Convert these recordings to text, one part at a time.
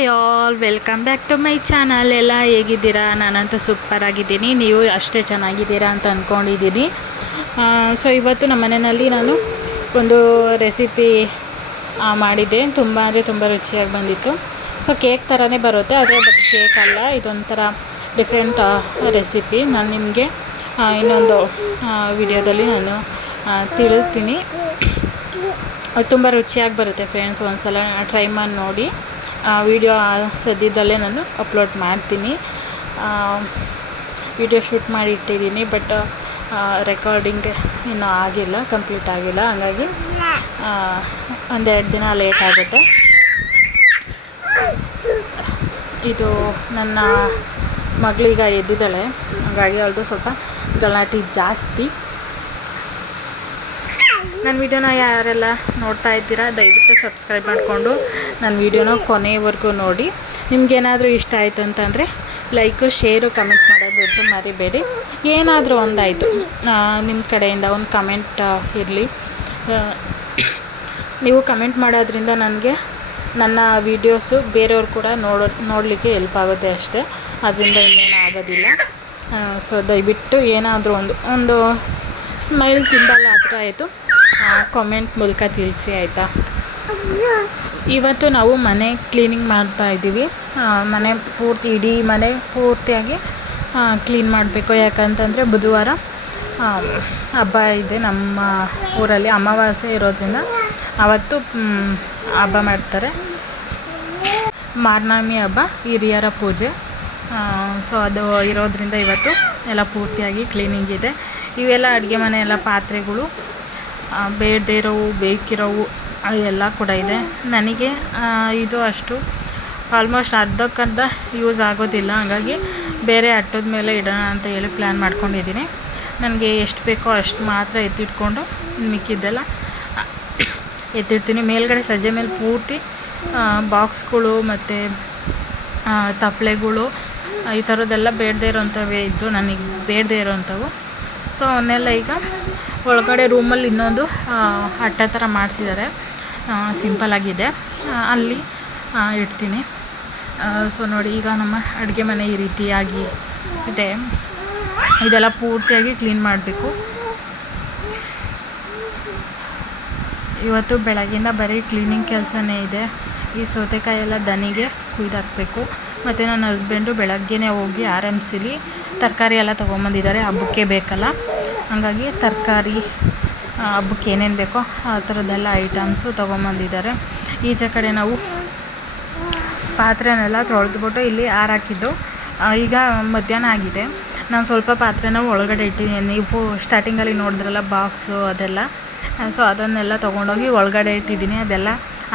Hi all welcome back to my channel ಎಲ್ಲ ಹೇಗಿದ್ದೀರಾ? ನಾನಂತೂ ಸೂಪರ್ ಆಗಿದ್ದೀನಿ. ನೀವು ಅಷ್ಟೇ ಚೆನ್ನಾಗಿದ್ದೀರಾ ಅಂತ ಅಂದ್ಕೊಂಡಿದ್ದೀನಿ ಸೊ ಇವತ್ತು ನಮ್ಮ ಮನೆಯಲ್ಲಿ ನಾನು ಒಂದು ರೆಸಿಪಿ ಮಾಡಿದ್ದೆ. ತುಂಬ ಅಂದರೆ ತುಂಬ ರುಚಿಯಾಗಿ ಬಂದಿತ್ತು. ಸೊ ಕೇಕ್ ಥರನೇ ಬರುತ್ತೆ. ಆದರೆ ಬಟ್ ಕೇಕ್ ಅಲ್ಲ. ಇದೊಂಥರ ಡಿಫ್ರೆಂಟ್ ರೆಸಿಪಿ ನಾನು ನಿಮಗೆ ಇನ್ನೊಂದು ವಿಡಿಯೋದಲ್ಲಿ ನಾನು ತಿಳಿಸ್ತೀನಿ. ಅದು ತುಂಬ ರುಚಿಯಾಗಿ ಬರುತ್ತೆ ಫ್ರೆಂಡ್ಸ್ ಒಂದ್ಸಲ ಟ್ರೈ ಮಾಡಿ ನೋಡಿ. ವಿಡಿಯೋ ಸದ್ಯದಲ್ಲೇ ನಾನು ಅಪ್ಲೋಡ್ ಮಾಡ್ತೀನಿ. ವಿಡಿಯೋ ಶೂಟ್ ಮಾಡಿ ಇಟ್ಟಿದ್ದೀನಿ ಬಟ್ ರೆಕಾರ್ಡಿಂಗ್ ಇನ್ನೂ ಆಗಿಲ್ಲ, ಕಂಪ್ಲೀಟ್ ಆಗಿಲ್ಲ. ಹಾಗಾಗಿ ಒಂದೆರಡು ದಿನ ಲೇಟ್ ಆಗುತ್ತೆ. ಇದು ನನ್ನ ಮಗಳೀಗ ಎದ್ದಿದ್ದಾಳೆ. ಹಾಗಾಗಿ ಅವಳದು ಸ್ವಲ್ಪ ಗಲಾಟೆ ಜಾಸ್ತಿ. ನನ್ನ ವಿಡಿಯೋನ ಯಾರೆಲ್ಲ ನೋಡ್ತಾ ಇದ್ದೀರಾ, ದಯವಿಟ್ಟು ಸಬ್ಸ್ಕ್ರೈಬ್ ಮಾಡಿಕೊಂಡು ನನ್ನ ವಿಡಿಯೋನ ಕೊನೆಯವರೆಗೂ ನೋಡಿ. ನಿಮಗೇನಾದರೂ ಇಷ್ಟ ಆಯಿತು ಅಂತಂದರೆ ಲೈಕು ಶೇರು ಕಮೆಂಟ್ ಮಾಡೋದು ಮರಿಬೇಡಿ. ಏನಾದರೂ ಒಂದಾಯಿತು ನಿಮ್ಮ ಕಡೆಯಿಂದ ಒಂದು ಕಮೆಂಟ್ ಇರಲಿ. ನೀವು ಕಮೆಂಟ್ ಮಾಡೋದ್ರಿಂದ ನನಗೆ ನನ್ನ ವೀಡಿಯೋಸು ಬೇರೆಯವ್ರು ಕೂಡ ನೋಡೋ, ನೋಡಲಿಕ್ಕೆ ಹೆಲ್ಪ್ ಆಗುತ್ತೆ ಅಷ್ಟೇ. ಅದರಿಂದ ಇನ್ನೇನು ಆಗೋದಿಲ್ಲ. ಸೊ ದಯವಿಟ್ಟು ಏನಾದರೂ ಒಂದು ಒಂದು ಸ್ಮೈಲ್ ಸಿಂಬಲ್ ಆದರೆ ಆಯಿತು. ಕಾಮೆಂಟ್ ಮೂಲಕ ತಿಳಿಸಿ ಆಯಿತಾ? ಇವತ್ತು ನಾವು ಮನೆ ಕ್ಲೀನಿಂಗ್ ಮಾಡ್ತಾ ಇದ್ದೀವಿ. ಮನೆ ಪೂರ್ತಿ ಇಡೀ ಮನೆ ಪೂರ್ತಿಯಾಗಿ ಕ್ಲೀನ್ ಮಾಡಬೇಕು. ಯಾಕಂತಂದರೆ ಬುಧವಾರ ಹಬ್ಬ ಇದೆ ನಮ್ಮ ಊರಲ್ಲಿ ಅಮಾವಾಸ್ಯೆ ಇರೋದ್ರಿಂದ. ಅವತ್ತು ಮ್, ಹಬ್ಬ ಮಾಡ್ತಾರೆ. ಮಾರ್ನಾಮಿ ಹಬ್ಬ ಹಿರಿಯರ ಪೂಜೆ. ಸೊ ಅದು ಇರೋದ್ರಿಂದ ಇವತ್ತು ಎಲ್ಲ ಪೂರ್ತಿಯಾಗಿ ಕ್ಲೀನಿಂಗ್ ಇದೆ. ಇವೆಲ್ಲ ಅಡುಗೆ ಮನೆ ಎಲ್ಲ ಪಾತ್ರೆಗಳು ಬೇಡದೇ ಇರೋವು ಬೇಕಿರೋವು ಎಲ್ಲ ಕೂಡ ಇದೆ. ನನಗೆ ಇದು ಅಷ್ಟು ಆಲ್ಮೋಸ್ಟ್ ಅರ್ಧಕ್ಕರ್ಧ ಯೂಸ್ ಆಗೋದಿಲ್ಲ. ಹಾಗಾಗಿ ಬೇರೆ ಅಟ್ಟದ ಮೇಲೆ ಇಡೋಣ ಅಂತ ಹೇಳಿ ಪ್ಲ್ಯಾನ್ ಮಾಡ್ಕೊಂಡಿದ್ದೀನಿ. ನನಗೆ ಎಷ್ಟು ಬೇಕೋ ಅಷ್ಟು ಮಾತ್ರ ಎತ್ತಿಟ್ಕೊಂಡು ಮಿಕ್ಕಿದ್ದೆಲ್ಲ ಎತ್ತಿಡ್ತೀನಿ. ಮೇಲ್ಗಡೆ ಸಜ್ಜೆ ಮೇಲೆ ಪೂರ್ತಿ ಬಾಕ್ಸ್ಗಳು ಮತ್ತು ತಪ್ಪಲೆಗಳು ಈ ಥರದ್ದೆಲ್ಲ ಬೇಡದೇ ಇರೋವಂಥವೇ ಇದ್ದು ನನಗೆ ಬೇಡದೇ ಇರೋಂಥವು. ಸೊ ಅವನ್ನೆಲ್ಲ ಈಗ ಒಳಗಡೆ ರೂಮಲ್ಲಿ ಇನ್ನೊಂದು ಅಟ್ಟೆ ಥರ ಮಾಡಿಸಿದ್ದಾರೆ. ಸಿಂಪಲಾಗಿದೆ ಅಲ್ಲಿ ಇಡ್ತೀನಿ. ಸೊ ನೋಡಿ, ಈಗ ನಮ್ಮ ಅಡುಗೆ ಮನೆ ಈ ರೀತಿಯಾಗಿ ಇದೆ. ಇದೆಲ್ಲ ಪೂರ್ತಿಯಾಗಿ ಕ್ಲೀನ್ ಮಾಡಬೇಕು. ಇವತ್ತು ಬೆಳಗ್ಗಿಂದ ಬರೀ ಕ್ಲೀನಿಂಗ್ ಕೆಲಸನೇ ಇದೆ. ಈ ಸೌತೆಕಾಯಿ ಎಲ್ಲ ದನಿಗೆ ಕುಯ್ದಾಕಬೇಕು ಮತ್ತು ನನ್ನ ಹಸ್ಬೆಂಡು ಬೆಳಗ್ಗೆನೇ ಹೋಗಿ ಆರ್ ಎಂ ಸಿಲಿ ತರಕಾರಿ ಎಲ್ಲ ತೊಗೊಂಬಂದಿದ್ದಾರೆ. ಹಬ್ಬಕ್ಕೆ ಬೇಕಲ್ಲ. ಹಾಗಾಗಿ ತರಕಾರಿ ಹಬ್ಬಕ್ಕೆ ಏನೇನು ಬೇಕೋ ಆ ಥರದ್ದೆಲ್ಲ ಐಟಮ್ಸು ತೊಗೊಂಬಂದಿದ್ದಾರೆ. ಈಚೆ ಕಡೆ ನಾವು ಪಾತ್ರೆನೆಲ್ಲ ತೊಳೆದ್ಬಿಟ್ಟು ಇಲ್ಲಿ ಹಾರಾಕಿದ್ದು ಈಗ ಮಧ್ಯಾಹ್ನ ಆಗಿದೆ. ನಾನು ಸ್ವಲ್ಪ ಪಾತ್ರೆನ ಒಳಗಡೆ ಇಟ್ಟಿದ್ದೀನಿ ನೀವು ಸ್ಟಾರ್ಟಿಂಗಲ್ಲಿ ನೋಡಿದ್ರಲ್ಲ ಬಾಕ್ಸು ಅದೆಲ್ಲ. ಸೊ ಅದನ್ನೆಲ್ಲ ತೊಗೊಂಡೋಗಿ ಒಳಗಡೆ ಇಟ್ಟಿದ್ದೀನಿ. ಅದೆಲ್ಲ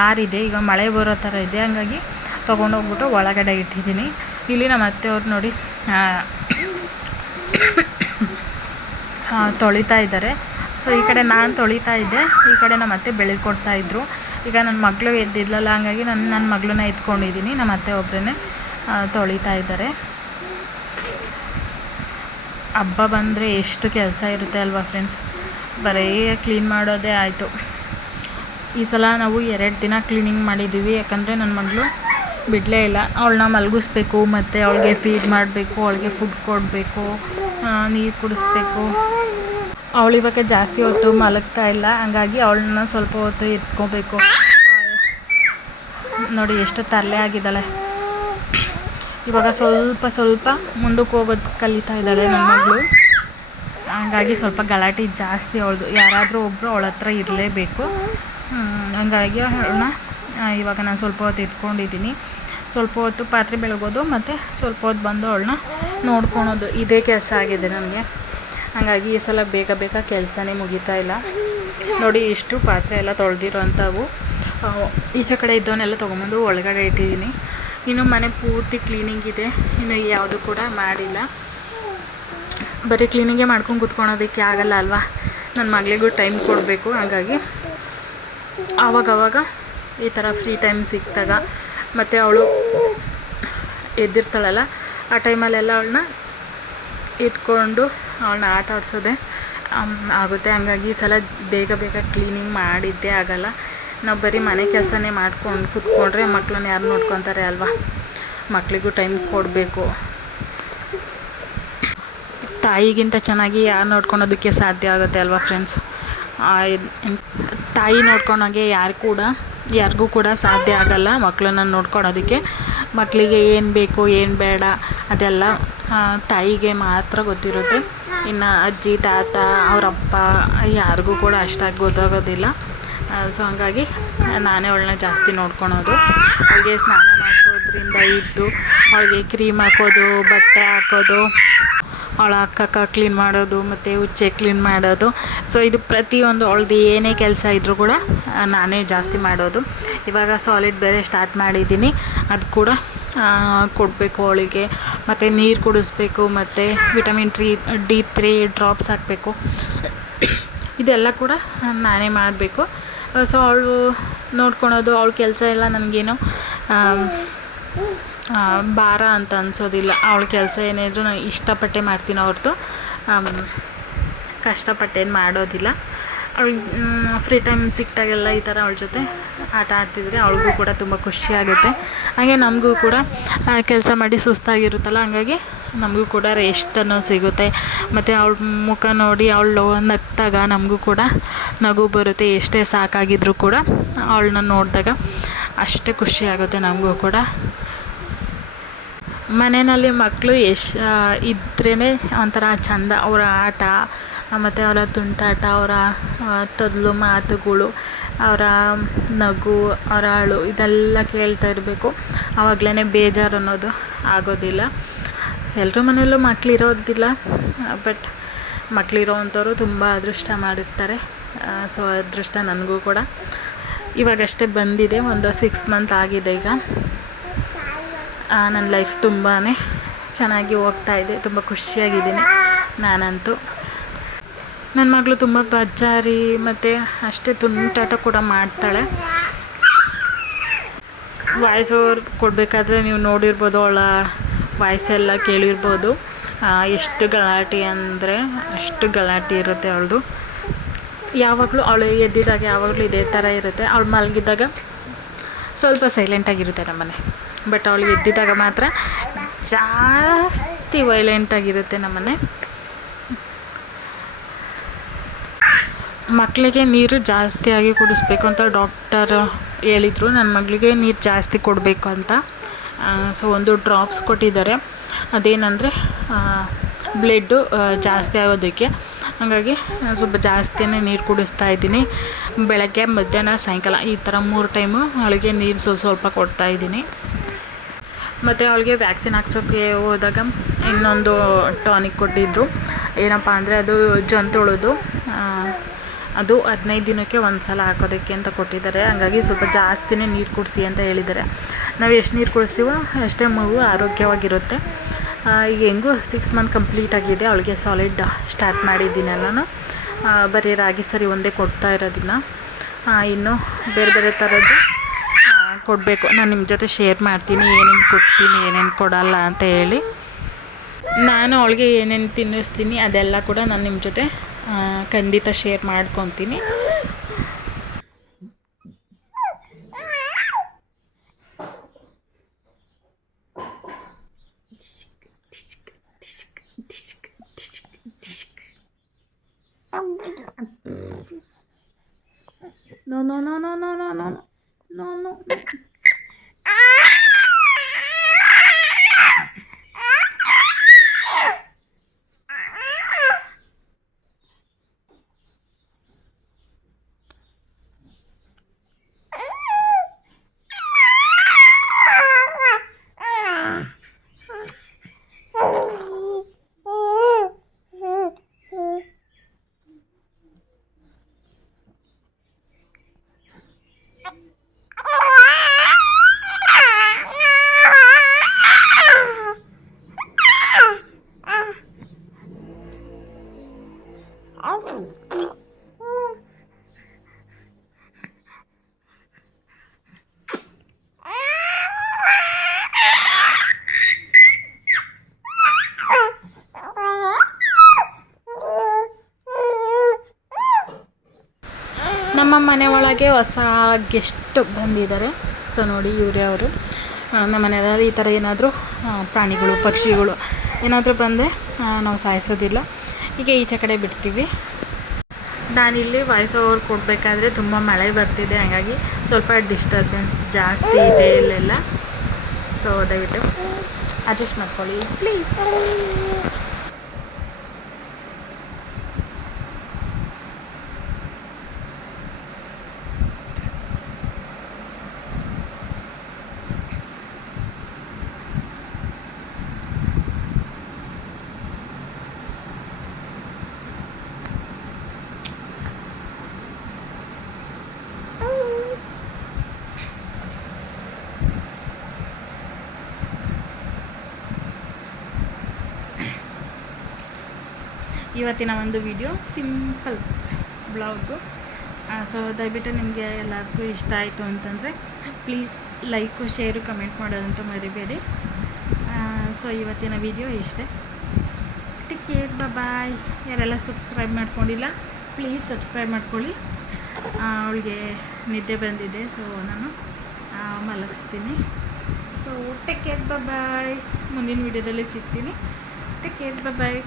ಆರಿದೆ. ಈಗ ಮಳೆ ಬರೋ ಥರ ಇದೆ. ಹಂಗಾಗಿ ತೊಗೊಂಡೋಗ್ಬಿಟ್ಟು ಒಳಗಡೆ ಇಟ್ಟಿದ್ದೀನಿ. ಇಲ್ಲಿ ನಮ್ಮ ಅತ್ತೆಯವ್ರು ನೋಡಿ ತೊಳಿತಾ ಇದ್ದಾರೆ. ಸೊ ಈ ಕಡೆ ನಾನು ತೊಳಿತಾ ಇದ್ದೆ. ಈ ಕಡೆ ನಮ್ಮ ಅತ್ತೆ ಬೆಳಗ್ಗೆ ಕೊಡ್ತಾ ಇದ್ರು. ಈಗ ನನ್ನ ಮಗಳು ಎದ್ದಿರಲಿಲ್ಲ, ಹಂಗಾಗಿ ನಾನು ನನ್ನ ಮಗಳನ್ನ ಎತ್ಕೊಂಡಿದ್ದೀನಿ ನಮ್ಮ ಅತ್ತೆ ಒಬ್ಬರೇ ತೊಳಿತಾ ಇದ್ದಾರೆ. ಹಬ್ಬ ಬಂದರೆ ಎಷ್ಟು ಕೆಲಸ ಇರುತ್ತೆ ಅಲ್ವಾ ಫ್ರೆಂಡ್ಸ್ ಬರೀ ಕ್ಲೀನ್ ಮಾಡೋದೇ ಆಯಿತು. ಈ ಸಲ ನಾವು ಎರಡು ದಿನ ಕ್ಲೀನಿಂಗ್ ಮಾಡಿದ್ದೀವಿ. ಯಾಕಂದರೆ ನನ್ನ ಮಗಳು ಬಿಡಲೇ ಇಲ್ಲ. ಅವಳನ್ನ ಮಲಗಿಸ್ಬೇಕು, ಮತ್ತು ಅವಳಿಗೆ ಫೀಡ್ ಮಾಡಬೇಕು, ಅವಳಿಗೆ ಫುಡ್ ಕೊಡಬೇಕು ನೀರು ಕುಡಿಸ್ಬೇಕು. ಅವಳು ಇವಾಗ ಜಾಸ್ತಿ ಹೊತ್ತು ಮಲಗ್ತಾ ಇಲ್ಲ. ಹಂಗಾಗಿ ಅವಳನ್ನ ಸ್ವಲ್ಪ ಹೊತ್ತು ಎತ್ಕೋಬೇಕು. ನೋಡಿ ಎಷ್ಟು ತರಲೆ ಆಗಿದ್ದಾಳೆ. ಇವಾಗ ಸ್ವಲ್ಪ ಸ್ವಲ್ಪ ಮುಂದಕ್ಕೆ ಹೋಗೋದು ಕಲಿತಾ ಇದ್ದಾಳೆ ನನ್ನ ಮಗಳು. ಹಂಗಾಗಿ ಸ್ವಲ್ಪ ಗಲಾಟೆ ಜಾಸ್ತಿ ಅವಳದು. ಯಾರಾದರೂ ಒಬ್ಬರು ಅವಳ ಹತ್ರ ಇರಲೇಬೇಕು. ಹಂಗಾಗಿ ಅವಳನ್ನ ಇವಾಗ ನಾನು ಸ್ವಲ್ಪ ಹೊತ್ತು ಎತ್ಕೊಂಡಿದ್ದೀನಿ. ಸ್ವಲ್ಪ ಹೊತ್ತು ಪಾತ್ರೆ ಬೆಳಗೋದು ಮತ್ತು ಸ್ವಲ್ಪ ಹೊತ್ತು ಬಂದು ಅವಳನ್ನ ನೋಡ್ಕೊಳೋದು. ಇದೇ ಕೆಲಸ ಆಗಿದೆ ನನಗೆ. ಹಾಗಾಗಿ ಈ ಸಲ ಬೇಗ ಬೇಗ ಕೆಲಸನೇ ಮುಗಿತಾ ಇಲ್ಲ. ನೋಡಿ, ಇಷ್ಟು ಪಾತ್ರೆ ಎಲ್ಲ ತೊಳೆದಿರೋಂಥವು. ಈಚೆ ಕಡೆ ಇದ್ದವನ್ನೆಲ್ಲ ತೊಗೊಂಬಂದು ಒಳಗಡೆ ಇಟ್ಟಿದ್ದೀನಿ. ಇನ್ನು ಮನೆ ಪೂರ್ತಿ ಕ್ಲೀನಿಂಗ್ ಇದೆ. ಇನ್ನು ಯಾವುದು ಕೂಡ ಮಾಡಿಲ್ಲ. ಬರೀ ಕ್ಲೀನಿಂಗೇ ಮಾಡ್ಕೊಂಡು ಕುತ್ಕೊಳೋದಕ್ಕೆ ಆಗಲ್ಲ ಅಲ್ವಾ? ನನ್ನ ಮಗಳಿಗೂ ಟೈಮ್ ಕೊಡಬೇಕು. ಹಾಗಾಗಿ ಆವಾಗವಾಗ ಈ ಥರ ಫ್ರೀ ಟೈಮ್ ಸಿಕ್ಕಿದಾಗ ಮತ್ತು ಅವಳು ಎದ್ದಿರ್ತಾಳಲ್ಲ, ಆ ಟೈಮಲ್ಲೆಲ್ಲ ಅವಳನ್ನ ಎತ್ಕೊಂಡು ಅವಳನ್ನ ಆಟ ಆಡಿಸೋದೆ ಆಗುತ್ತೆ. ಹಂಗಾಗಿ ಈ ಸಲ ಬೇಗ ಬೇಗ ಕ್ಲೀನಿಂಗ್ ಮಾಡಿದ್ದೇ ಆಗಲ್ಲ. ನಾವು ಬರೀ ಮನೆ ಕೆಲಸನೇ ಮಾಡ್ಕೊಂಡು ಕೂತ್ಕೊಂಡ್ರೆ ಮಕ್ಕಳನ್ನ ಯಾರು ನೋಡ್ಕೊತಾರೆ ಅಲ್ವಾ? ಮಕ್ಕಳಿಗೂ ಟೈಮ್ ಕೊಡಬೇಕು. ತಾಯಿಗಿಂತ ಚೆನ್ನಾಗಿ ಯಾರು ನೋಡ್ಕೊಳೋದಕ್ಕೆ ಸಾಧ್ಯ ಆಗುತ್ತೆ ಅಲ್ವಾ ಫ್ರೆಂಡ್ಸ್ ತಾಯಿ ನೋಡ್ಕೊಳೋಂಗೆ ಯಾರು ಕೂಡ ಯಾರಿಗೂ ಕೂಡ ಸಾಧ್ಯ ಆಗಲ್ಲ ಮಕ್ಕಳನ್ನ ನೋಡ್ಕೊಳೋದಕ್ಕೆ. ಮಕ್ಕಳಿಗೆ ಏನು ಬೇಕು, ಏನು ಬೇಡ, ಅದೆಲ್ಲ ತಾಯಿಗೆ ಮಾತ್ರ ಗೊತ್ತಿರುತ್ತೆ. ಇನ್ನು ಅಜ್ಜಿ, ತಾತ, ಅವರಪ್ಪ, ಯಾರಿಗೂ ಕೂಡ ಅಷ್ಟಾಗಿ ಗೊತ್ತಾಗೋದಿಲ್ಲ. ಸೊ ಹಂಗಾಗಿ ನಾನೇ ಅವಳನ್ನ ಜಾಸ್ತಿ ನೋಡ್ಕೊಳೋದು. ಅವಳಿಗೆ ಸ್ನಾನ ಮಾಡಿಸೋದ್ರಿಂದ ಇದ್ದು, ಅವಳಿಗೆ ಕ್ರೀಮ್ ಹಾಕೋದು, ಬಟ್ಟೆ ಹಾಕೋದು ಅವಳ ಅಕ್ಕಕ್ಕ ಕ್ಲೀನ್ ಮಾಡೋದು ಮತ್ತು ಉಚ್ಚೆ ಕ್ಲೀನ್ ಮಾಡೋದು. ಸೊ ಇದು ಪ್ರತಿಯೊಂದು ಅವಳದು ಏನೇ ಕೆಲಸ ಇದ್ದರೂ ಕೂಡ ನಾನೇ ಜಾಸ್ತಿ ಮಾಡೋದು. ಇವಾಗ ಸಾಲಿಡ್ ಬೇರೆ ಸ್ಟಾರ್ಟ್ ಮಾಡಿದ್ದೀನಿ. ಅದು ಕೂಡ ಕೊಡಬೇಕು ಅವಳಿಗೆ. ಮತ್ತು ನೀರು ಕುಡಿಸ್ಬೇಕು, ಮತ್ತು ವಿಟಮಿನ್ ಟ್ರೀ ಡಿ ತ್ರೀ ಡ್ರಾಪ್ಸ್ ಹಾಕಬೇಕು. ಇದೆಲ್ಲ ಕೂಡ ನಾನೇ ಮಾಡಬೇಕು. ಸೊ ಅವಳು ನೋಡ್ಕೊಳೋದು, ಅವಳ ಕೆಲಸ ಎಲ್ಲ ನನಗೇನು ಭಾರ ಅಂತ ಅನ್ಸೋದಿಲ್ಲ. ಅವಳ ಕೆಲಸ ಏನೇ ಇದ್ರೂ ನಾನು ಇಷ್ಟಪಟ್ಟೆ ಮಾಡ್ತೀನಿ ಅವ್ರದ್ದು ಕಷ್ಟಪಟ್ಟೇನು ಮಾಡೋದಿಲ್ಲ. ಅವಳಿಗೆ ಫ್ರೀ ಟೈಮ್ ಸಿಕ್ಕಿದಾಗೆಲ್ಲ ಈ ಥರ ಅವಳ ಜೊತೆ ಆಟ ಆಡ್ತಿದ್ರೆ ಅವಳಿಗೂ ಕೂಡ ತುಂಬ ಖುಷಿ ಆಗುತ್ತೆ. ಹಾಗೆ ನಮಗೂ ಕೂಡ ಕೆಲಸ ಮಾಡಿ ಸುಸ್ತಾಗಿರುತ್ತಲ್ಲ, ಹಂಗಾಗಿ ನಮಗೂ ಕೂಡ ರೆಸ್ಟ್ ಸಿಗುತ್ತೆ. ಮತ್ತು ಅವಳ ಮುಖ ನೋಡಿ ಅವಳು ನಗ್ತಾಗ ನಮಗೂ ಕೂಡ ನಗು ಬರುತ್ತೆ, ಎಷ್ಟೇ ಸಾಕಾಗಿದ್ರೂ ಕೂಡ. ಅವಳನ್ನ ನೋಡಿದಾಗ ಅಷ್ಟೇ ಖುಷಿ ಆಗುತ್ತೆ ನಮಗೂ ಕೂಡ. ಮನೆಯಲ್ಲಿ ಮಕ್ಕಳು ಎಷ್ಟು ಇದ್ರೇ ಒಂಥರ ಚಂದ. ಅವರ ಆಟ, ಮತ್ತು ಅವರ ತುಂಟಾಟ, ಅವರ ತೊದಲು ಮಾತುಗಳು, ಅವರ ನಗು, ಅವರ ಅಳು, ಇದೆಲ್ಲ ಕೇಳ್ತಾ ಇರಬೇಕು. ಆವಾಗಲೇ ಬೇಜಾರು ಅನ್ನೋದು ಆಗೋದಿಲ್ಲ. ಎಲ್ಲರ ಮನೆಯಲ್ಲೂ ಮಕ್ಕಳಿರೋದಿಲ್ಲ ಬಟ್ ಮಕ್ಕಳಿರೋವಂಥವ್ರು ತುಂಬ ಅದೃಷ್ಟ ಮಾಡಿರ್ತಾರೆ. ಸೊ, ಅದೃಷ್ಟ ನನಗೂ ಕೂಡ. ಇವಾಗಷ್ಟೇ ಬಂದಿದೆ, ಒಂದು ಸಿಕ್ಸ್ ಮಂತ್ ಆಗಿದೆ ಈಗ. ನನ್ನ ಲೈಫ್ ತುಂಬಾ ಚೆನ್ನಾಗಿ ಹೋಗ್ತಾ ಇದೆ. ತುಂಬ ಖುಷಿಯಾಗಿದ್ದೀನಿ ನಾನಂತೂ. ನನ್ನ ಮಗಳು ತುಂಬ ಬಜ್ಜಾರಿ, ಮತ್ತು ಅಷ್ಟೇ ತುಂಟಾಟ ಕೂಡ ಮಾಡ್ತಾಳೆ. ವಾಯ್ಸ್ ಓವರ್ ಕೊಡಬೇಕಾದ್ರೆ ನೀವು ನೋಡಿರ್ಬೋದು, ಅವಳ ವಾಯ್ಸ್ ಎಲ್ಲ ಕೇಳಿರ್ಬೋದು. ಎಷ್ಟು ಗಲಾಟೆ ಅಂದರೆ ಅಷ್ಟು ಗಲಾಟೆ ಇರುತ್ತೆ ಅವಳದು. ಯಾವಾಗಲೂ ಅವಳು ಎದ್ದಿದಾಗ ಯಾವಾಗಲೂ ಇದೇ ಥರ ಇರುತ್ತೆ. ಅವಳು ಮಲಗಿದ್ದಾಗ ಸ್ವಲ್ಪ ಸೈಲೆಂಟಾಗಿರುತ್ತೆ ನಮ್ಮನೆ. ಬಟ್ ಅವಳು ಎದ್ದಿದ್ದಾಗ ಮಾತ್ರ ಜಾಸ್ತಿ ವೈಲೆಂಟಾಗಿರುತ್ತೆ ನಮ್ಮನೆ. ಮಕ್ಕಳಿಗೆ ನೀರು ಜಾಸ್ತಿಯಾಗಿ ಕುಡಿಸ್ಬೇಕು ಅಂತ ಡಾಕ್ಟರ್ ಹೇಳಿದರು. ನನ್ನ ಮಗಳಿಗೆ ನೀರು ಜಾಸ್ತಿ ಕೊಡಬೇಕು ಅಂತ. ಸೊ ಒಂದು ಡ್ರಾಪ್ಸ್ ಕೊಟ್ಟಿದ್ದಾರೆ. ಅದೇನಂದರೆ ಬ್ಲಡ್ಡು ಜಾಸ್ತಿ ಆಗೋದಕ್ಕೆ. ಹಾಗಾಗಿ ಸ್ವಲ್ಪ ಜಾಸ್ತಿಯೇ ನೀರು ಕುಡಿಸ್ತಾ ಇದ್ದೀನಿ. ಬೆಳಗ್ಗೆ, ಮಧ್ಯಾಹ್ನ, ಸಾಯಂಕಾಲ ಈ ಥರ ಮೂರು ಟೈಮು ಅವಳಿಗೆ ನೀರು ಸ್ವಲ್ಪ ಸ್ವಲ್ಪ ಕೊಡ್ತಾ ಇದ್ದೀನಿ. ಮತ್ತು ಅವಳಿಗೆ ವ್ಯಾಕ್ಸಿನ್ ಹಾಕ್ಸೋಕ್ಕೆ ಹೋದಾಗ ಇನ್ನೊಂದು ಟಾನಿಕ್ ಕೊಟ್ಟಿದ್ದರು ಏನಪ್ಪ ಅಂದರೆ ಅದು ಜಂತುಳದು. ಅದು ಹದಿನೈದು ದಿನಕ್ಕೆ ಒಂದು ಸಲ ಹಾಕೋದಕ್ಕೆ ಅಂತ ಕೊಟ್ಟಿದ್ದಾರೆ. ಹಾಗಾಗಿ ಸ್ವಲ್ಪ ಜಾಸ್ತಿನೇ ನೀರು ಕುಡಿಸಿ ಅಂತ ಹೇಳಿದ್ದಾರೆ. ನಾವು ಎಷ್ಟು ನೀರು ಕುಡಿಸ್ತೀವೋ ಅಷ್ಟೇ ಮಗು ಆರೋಗ್ಯವಾಗಿರುತ್ತೆ. ಈಗ ಹೆಂಗೂ ಸಿಕ್ಸ್ ಮಂತ್ ಕಂಪ್ಲೀಟ್ ಆಗಿದೆ. ಅವಳಿಗೆ ಸಾಲಿಡ್ ಸ್ಟಾರ್ಟ್ ಮಾಡಿದ್ದೀನಿ ನಾನು. ಬರೀ ರಾಗಿ ಸರಿ ಒಂದೇ ಕೊಡ್ತಾ ಇರೋದಿಲ್ಲ. ಇನ್ನು ಬೇರೆ ಬೇರೆ ಥರದ್ದು ಕೊಡಬೇಕು. ನಾನು ನಿಮ್ಮ ಜೊತೆ ಶೇರ್ ಮಾಡ್ತೀನಿ ಏನೇನು ಕೊಡ್ತೀನಿ ಏನೇನು ಕೊಡಲ್ಲ ಅಂತ ಹೇಳಿ. ನಾನು ಅವಳಿಗೆ ಏನೇನು ತಿನ್ನಿಸ್ತೀನಿ ಅದೆಲ್ಲ ಕೂಡ ನಾನು ನಿಮ್ಮ ಜೊತೆ ಖಂಡಿತ ಶೇರ್ ಮಾಡ್ಕೊತೀನಿ. No, no, no, no, no, no, no, no, no. ನಮ್ಮ ಮನೆ ಒಳಗೆ ಹೊಸ ಗೆಸ್ಟ್ ಬಂದಿದ್ದಾರೆ. ಸೊ ನೋಡಿ ಇವರೇ ಅವರು. ನಮ್ಮ ಮನೆಯಲ್ಲಿ ಈ ಥರ ಏನಾದರೂ ಪ್ರಾಣಿಗಳು, ಪಕ್ಷಿಗಳು ಏನಾದರೂ ಬಂದರೆ ನಾವು ಸಾಯಿಸೋದಿಲ್ಲ. ಹೀಗೆ ಈಚೆ ಕಡೆ ಬಿಡ್ತೀವಿ. ನಾನಿಲ್ಲಿ ವಾಯ್ಸ್ ಓವರ್ ಕೊಡಬೇಕಾದ್ರೆ ತುಂಬ ಮಳೆ ಬರ್ತಿದೆ, ಹಾಗಾಗಿ ಸ್ವಲ್ಪ ಡಿಸ್ಟರ್ಬೆನ್ಸ್ ಜಾಸ್ತಿ ಇದೆ ಇಲ್ಲೆಲ್ಲ. ಸೊ ದಯವಿಟ್ಟು ಅಡ್ಜಸ್ಟ್ ಮಾಡ್ಕೊಳ್ಳಿ ಪ್ಲೀಸ್ ಇವತ್ತಿನ ಒಂದು ವಿಡಿಯೋ ಸಿಂಪಲ್ ಬ್ಲಾಗು ಸೊ ದಯವಿಟ್ಟು ನಿಮಗೆ ಎಲ್ಲರಿಗೂ ಇಷ್ಟ ಆಯಿತು ಅಂತಂದರೆ ಪ್ಲೀಸ್ ಲೈಕು ಶೇರು ಕಮೆಂಟ್ ಮಾಡೋದಂತೂ ಮರಿಬೇಡಿ. ಸೊ ಇವತ್ತಿನ ವಿಡಿಯೋ ಇಷ್ಟೇ. ಕೇರ್ ಬಾಯ್ ಯಾರೆಲ್ಲ ಸಬ್ಸ್ಕ್ರೈಬ್ ಮಾಡ್ಕೊಂಡಿಲ್ಲ ಪ್ಲೀಸ್ ಸಬ್ಸ್ಕ್ರೈಬ್ ಮಾಡ್ಕೊಳ್ಳಿ. ಅವಳಿಗೆ ನಿದ್ದೆ ಬಂದಿದೆ ಸೊ ನಾನು ಮಲಗಿಸ್ತೀನಿ. ಸೊ ಟೇಕ್ ಕೇರ್ ಬಾಯ್ ಮುಂದಿನ ವಿಡಿಯೋದಲ್ಲಿ ಸಿಗ್ತೀನಿ. ಟೇಕ್ ಕೇರ್ ಬಾಯ್